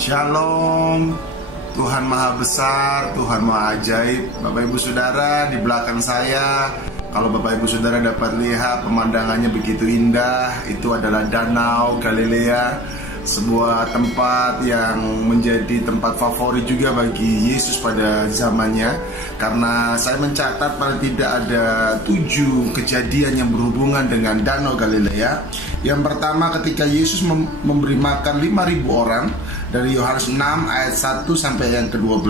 Shalom. Tuhan Maha Besar, Tuhan Maha Ajaib. Bapak Ibu Saudara, di belakang saya, kalau Bapak Ibu Saudara dapat lihat, pemandangannya begitu indah. Itu adalah Danau Galilea, sebuah tempat yang menjadi tempat favorit juga bagi Yesus pada zamannya. Karena saya mencatat paling tidak ada 7 kejadian yang berhubungan dengan Danau Galilea. Yang pertama, ketika Yesus memberi makan 5.000 orang, dari Yohanes 6 ayat 1 sampai yang ke-12.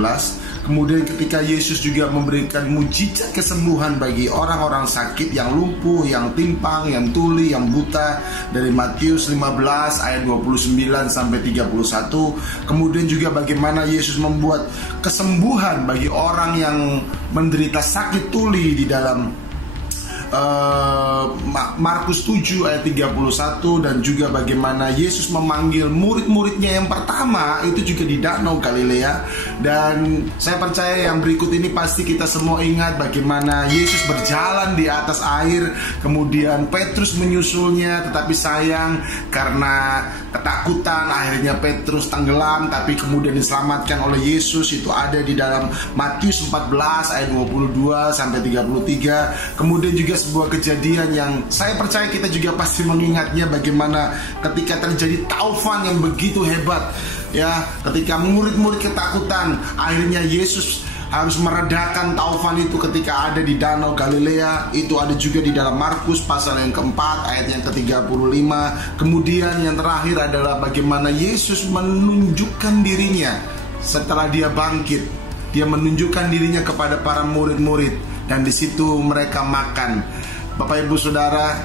Kemudian ketika Yesus juga memberikan mujizat kesembuhan bagi orang-orang sakit, yang lumpuh, yang timpang, yang tuli, yang buta, dari Matius 15 ayat 29 sampai 31. Kemudian juga bagaimana Yesus membuat kesembuhan bagi orang yang menderita sakit tuli di dalam Markus 7 ayat 31, dan juga bagaimana Yesus memanggil murid-muridnya yang pertama itu juga di Danau Galilea. Dan saya percaya yang berikut ini pasti kita semua ingat bagaimana Yesus berjalan di atas air, kemudian Petrus menyusulnya, tetapi sayang karena ketakutan akhirnya Petrus tenggelam, tapi kemudian diselamatkan oleh Yesus. Itu ada di dalam Matius 14 ayat 22 sampai 33. Kemudian juga sebuah kejadian yang saya percaya kita juga pasti mengingatnya, bagaimana ketika terjadi taufan yang begitu hebat, ya, ketika murid-murid ketakutan, akhirnya Yesus harus meredakan taufan itu ketika ada di Danau Galilea. Itu ada juga di dalam Markus pasal yang keempat ayat yang ke-35. Kemudian yang terakhir adalah bagaimana Yesus menunjukkan dirinya setelah dia bangkit. Dia menunjukkan dirinya kepada para murid-murid, dan di situ mereka makan. Bapak Ibu Saudara,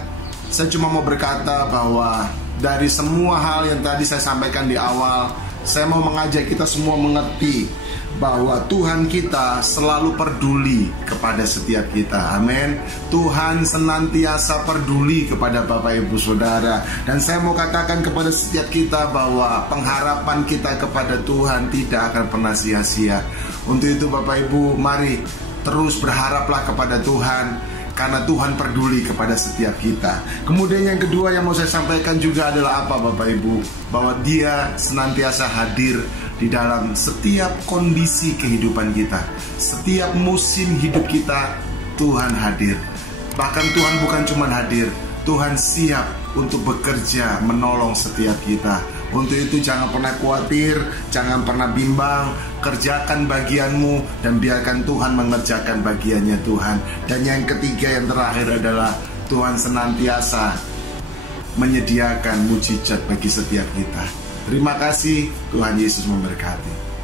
saya cuma mau berkata bahwa dari semua hal yang tadi saya sampaikan di awal, saya mau mengajak kita semua mengerti bahwa Tuhan kita selalu peduli kepada setiap kita. Amin. Tuhan senantiasa peduli kepada Bapak Ibu Saudara. Dan saya mau katakan kepada setiap kita bahwa pengharapan kita kepada Tuhan tidak akan pernah sia-sia. Untuk itu Bapak Ibu, mari terus berharaplah kepada Tuhan, karena Tuhan peduli kepada setiap kita. Kemudian yang kedua yang mau saya sampaikan juga adalah apa Bapak Ibu? Bahwa Dia senantiasa hadir di dalam setiap kondisi kehidupan kita. Setiap musim hidup kita, Tuhan hadir. Bahkan Tuhan bukan cuma hadir, Tuhan siap untuk bekerja menolong setiap kita. Untuk itu jangan pernah khawatir, jangan pernah bimbang. Kerjakan bagianmu dan biarkan Tuhan mengerjakan bagiannya Tuhan. Dan yang ketiga yang terakhir adalah Tuhan senantiasa menyediakan mujizat bagi setiap kita. Terima kasih, Tuhan Yesus memberkati.